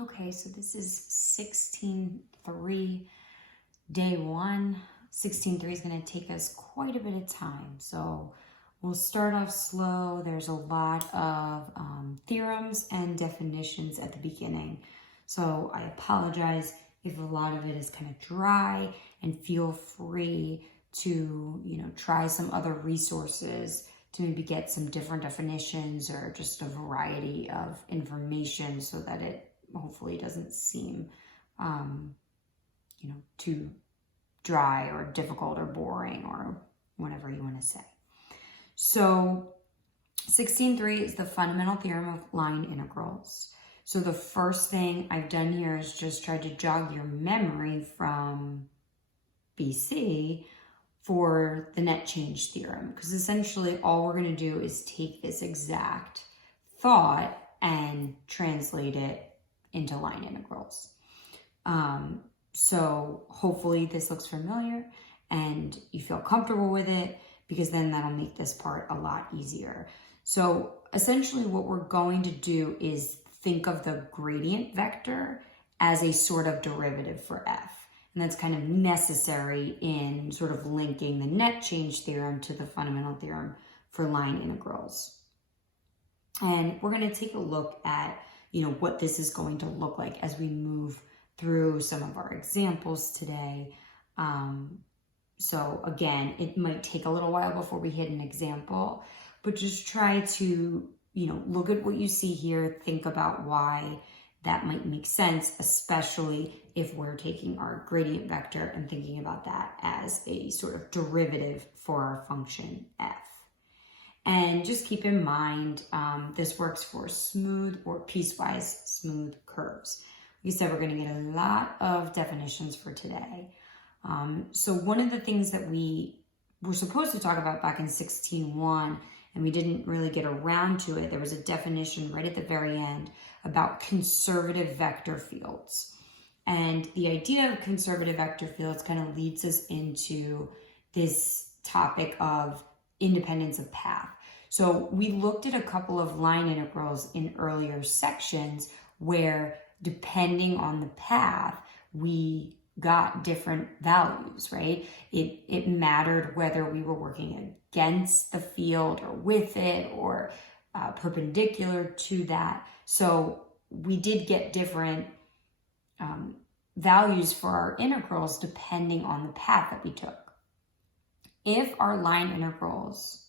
Okay, so this is 16.3, day 1. 16.3 is going to take us quite a bit of time. So we'll start off slow. There's a lot of theorems and definitions at the beginning. So I apologize if a lot of it is kind of dry, and feel free to, try some other resources to maybe get some different definitions or just a variety of information so that it hopefully doesn't seem, too dry or difficult or boring or whatever you want to say. So 16.3 is the fundamental theorem of line integrals. So the first thing I've done here is just try to jog your memory from BC for the net change theorem, because essentially all we're going to do is take this exact thought and translate it into line integrals. So hopefully this looks familiar and you feel comfortable with it, because then that'll make this part a lot easier. So essentially what we're going to do is think of the gradient vector as a sort of derivative for f. And that's kind of necessary in sort of linking the net change theorem to the fundamental theorem for line integrals. And we're going to take a look at what this is going to look like as we move through some of our examples today. So again, it might take a little while before we hit an example, but just try to, look at what you see here, think about why that might make sense, especially if we're taking our gradient vector and thinking about that as a sort of derivative for our function f. And just keep in mind, this works for smooth or piecewise smooth curves. We said we're going to get a lot of definitions for today. So one of the things that we were supposed to talk about back in 16.1, and we didn't really get around to it, there was a definition right at the very end about conservative vector fields. And the idea of conservative vector fields kind of leads us into this topic of independence of path. So we looked at a couple of line integrals in earlier sections where, depending on the path, we got different values, right? It mattered whether we were working against the field or with it, or perpendicular to that. So we did get different values for our integrals depending on the path that we took. If our line integrals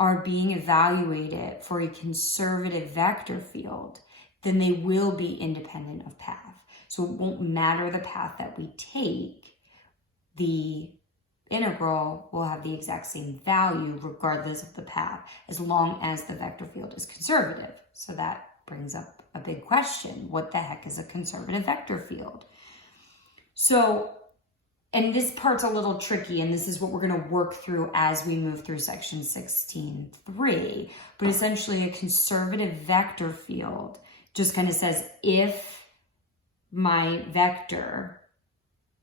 are being evaluated for a conservative vector field, then they will be independent of path. So it won't matter the path that we take, the integral will have the exact same value regardless of the path, as long as the vector field is conservative. So that brings up a big question. What the heck is a conservative vector field? So, and this part's a little tricky, and this is what we're going to work through as we move through section 16.3. But essentially a conservative vector field just kind of says, if my vector,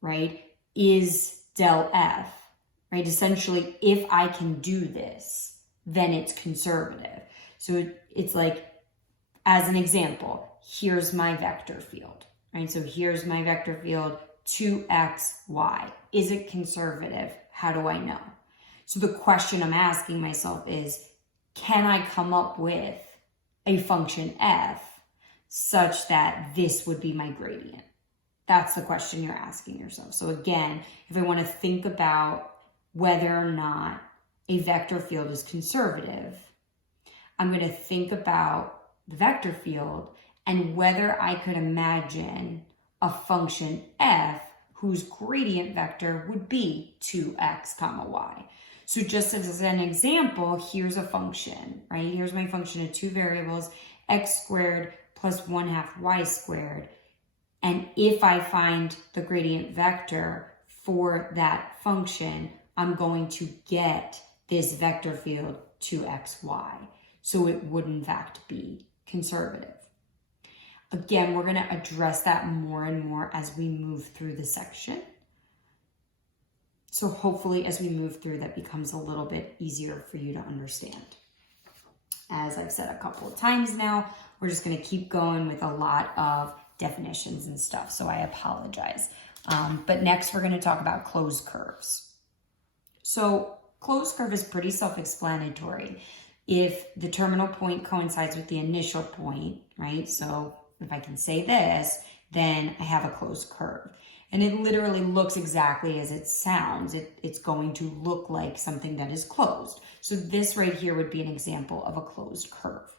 right, is del f, right? Essentially, if I can do this, then it's conservative. So it's like, as an example, here's my vector field, right? So here's my vector field, 2x, y. Is it conservative? How do I know? So the question I'm asking myself is, can I come up with a function f such that this would be my gradient? That's the question you're asking yourself. So again, if I want to think about whether or not a vector field is conservative, I'm going to think about the vector field and whether I could imagine a function f whose gradient vector would be 2x comma y. So just as an example, here's a function, right? Here's my function of two variables, x squared plus 1/2 y squared. And if I find the gradient vector for that function, I'm going to get this vector field 2xy. So it would in fact be conservative. Again, we're going to address that more and more as we move through the section. So hopefully as we move through, that becomes a little bit easier for you to understand. As I've said a couple of times now, we're just going to keep going with a lot of definitions and stuff, so I apologize. But next we're going to talk about closed curves. So closed curve is pretty self-explanatory. If the terminal point coincides with the initial point, right? So if I can say this, then I have a closed curve. And it literally looks exactly as it sounds. It's going to look like something that is closed. So this right here would be an example of a closed curve.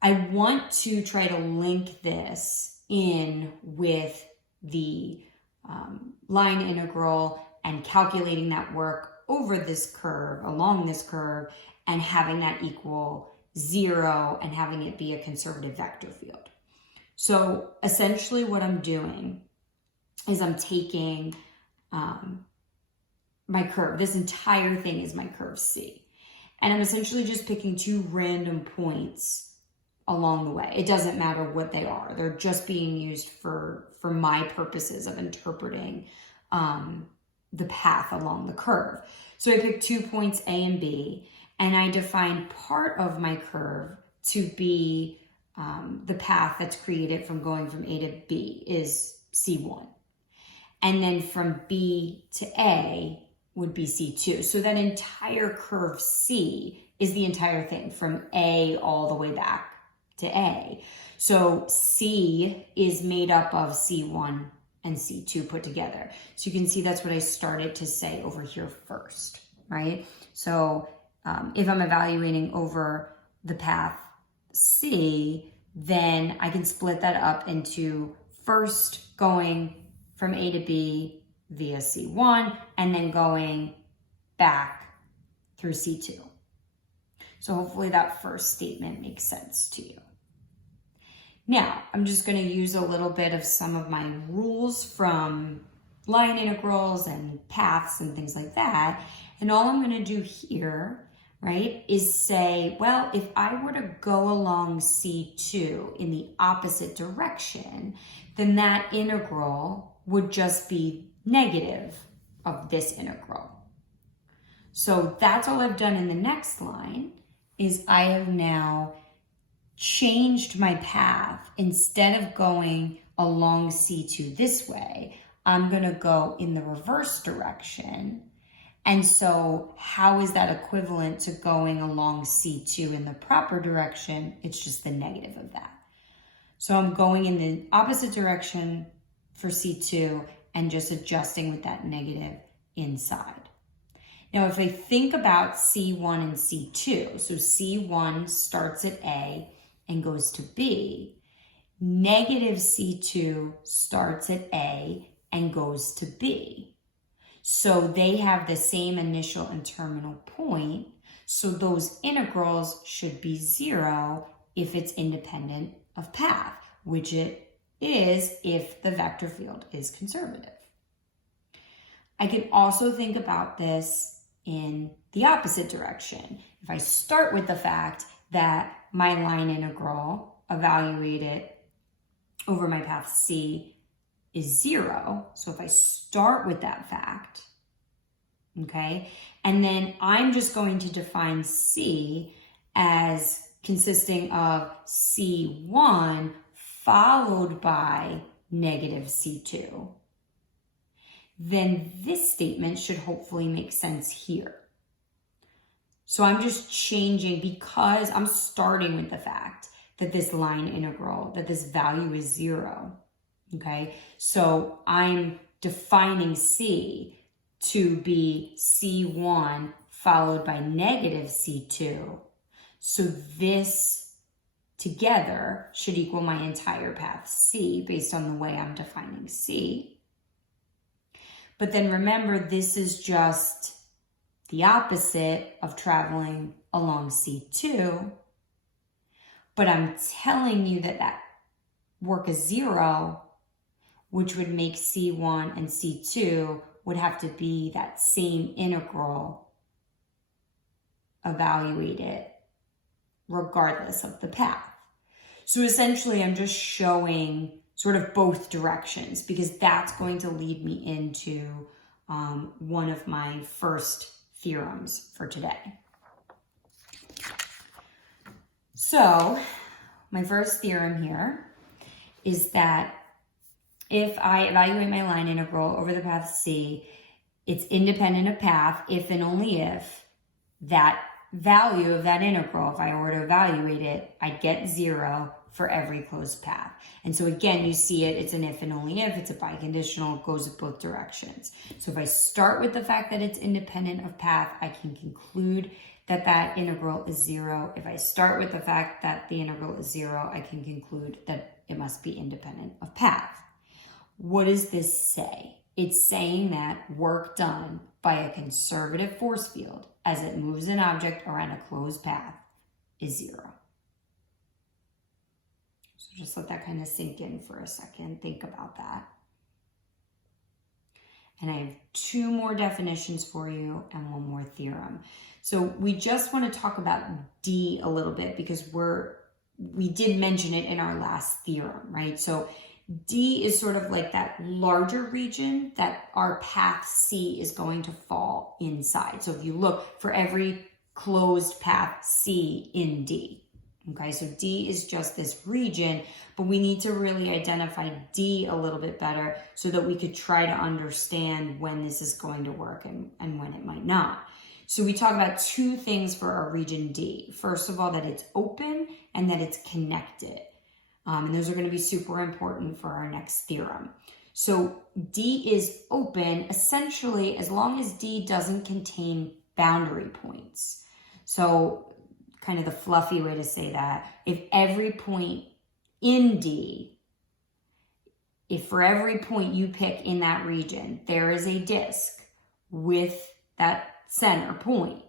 I want to try to link this in with the line integral and calculating that work over this curve, along this curve, and having that equal 0 and having it be a conservative vector field. So essentially what I'm doing is I'm taking my curve. This entire thing is my curve C. And I'm essentially just picking two random points along the way. It doesn't matter what they are. They're just being used for my purposes of interpreting the path along the curve. So I pick 2 points A and B, and I define part of my curve to be the path that's created from going from A to B is C1. And then from B to A would be C2. So that entire curve C is the entire thing from A all the way back to A. So C is made up of C1 and C2 put together. So you can see that's what I started to say over here first, right? So if I'm evaluating over the path C, then I can split that up into first going from A to B via C1 and then going back through C2. So hopefully that first statement makes sense to you. Now, I'm just going to use a little bit of some of my rules from line integrals and paths and things like that. And all I'm going to do here, right, is say, well, if I were to go along C2 in the opposite direction, then that integral would just be negative of this integral. So that's all I've done in the next line is I have now changed my path. Instead of going along C2 this way, I'm going to go in the reverse direction. And so how is that equivalent to going along C2 in the proper direction? It's just the negative of that. So I'm going in the opposite direction for C2 and just adjusting with that negative inside. Now, if I think about C1 and C2, so C1 starts at A and goes to B, negative C2 starts at A and goes to B. So they have the same initial and terminal point, so those integrals should be 0 if it's independent of path, which it is if the vector field is conservative. I can also think about this in the opposite direction. If I start with the fact that my line integral evaluated over my path C is 0, so if I start with that fact, okay, and then I'm just going to define C as consisting of C1 followed by negative C2, then this statement should hopefully make sense here. So I'm just changing because I'm starting with the fact that this line integral, that this value is 0, okay? So I'm defining C to be C1 followed by negative C2. So this together should equal my entire path C based on the way I'm defining C. But then remember, this is just the opposite of traveling along C2. But I'm telling you that that work is 0, which would make C1 and C2 would have to be that same integral evaluated regardless of the path. So essentially, I'm just showing sort of both directions because that's going to lead me into one of my first theorems for today. So my first theorem here is that if I evaluate my line integral over the path C, it's independent of path if and only if that value of that integral, if I were to evaluate it, I'd get 0 for every closed path. And so again, you see it, it's an if and only if, it's a biconditional, it goes both directions. So if I start with the fact that it's independent of path, I can conclude that that integral is 0. If I start with the fact that the integral is 0, I can conclude that it must be independent of path. What does this say? It's saying that work done by a conservative force field as it moves an object around a closed path is 0. So just let that kind of sink in for a second. Think about that. And I have 2 more definitions for you and 1 more theorem. So we just want to talk about D a little bit because we did mention it in our last theorem, right? So D is sort of like that larger region that our path C is going to fall inside. So if you look for every closed path C in D, okay, so D is just this region, but we need to really identify D a little bit better so that we could try to understand when this is going to work and when it might not. So we talk about 2 things for our region D. First of all, that it's open and that it's connected. And those are going to be super important for our next theorem. So D is open essentially as long as D doesn't contain boundary points. So kind of the fluffy way to say that, if every point in D, if for every point you pick in that region, there is a disk with that center point,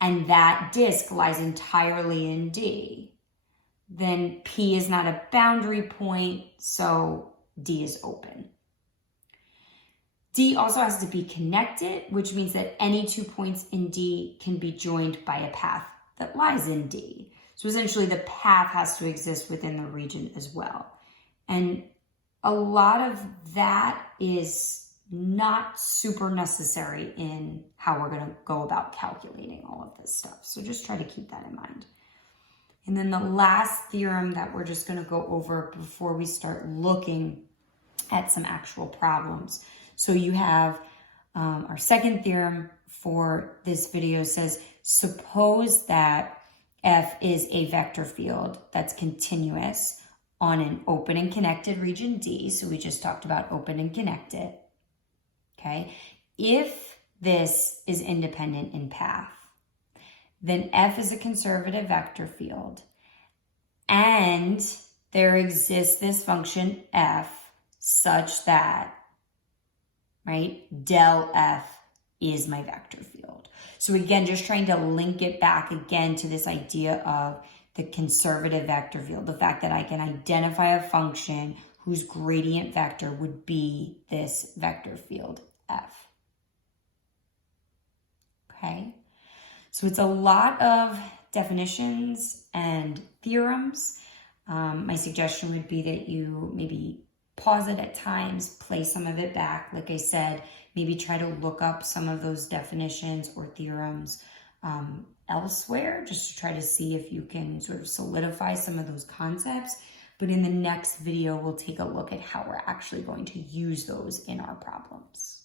and that disk lies entirely in D, then P is not a boundary point, so D is open. D also has to be connected, which means that any 2 points in D can be joined by a path that lies in D. So essentially the path has to exist within the region as well. And a lot of that is not super necessary in how we're going to go about calculating all of this stuff. So just try to keep that in mind. And then the last theorem that we're just going to go over before we start looking at some actual problems. So you have our second theorem for this video says, suppose that F is a vector field that's continuous on an open and connected region D. So we just talked about open and connected. Okay. If this is independent in path, then F is a conservative vector field, and there exists this function F such that, right, del F is my vector field. So again, just trying to link it back again to this idea of the conservative vector field, the fact that I can identify a function whose gradient vector would be this vector field F. Okay. So it's a lot of definitions and theorems. My suggestion would be that you maybe pause it at times, play some of it back. Like I said, maybe try to look up some of those definitions or theorems elsewhere, just to try to see if you can sort of solidify some of those concepts. But in the next video, we'll take a look at how we're actually going to use those in our problems.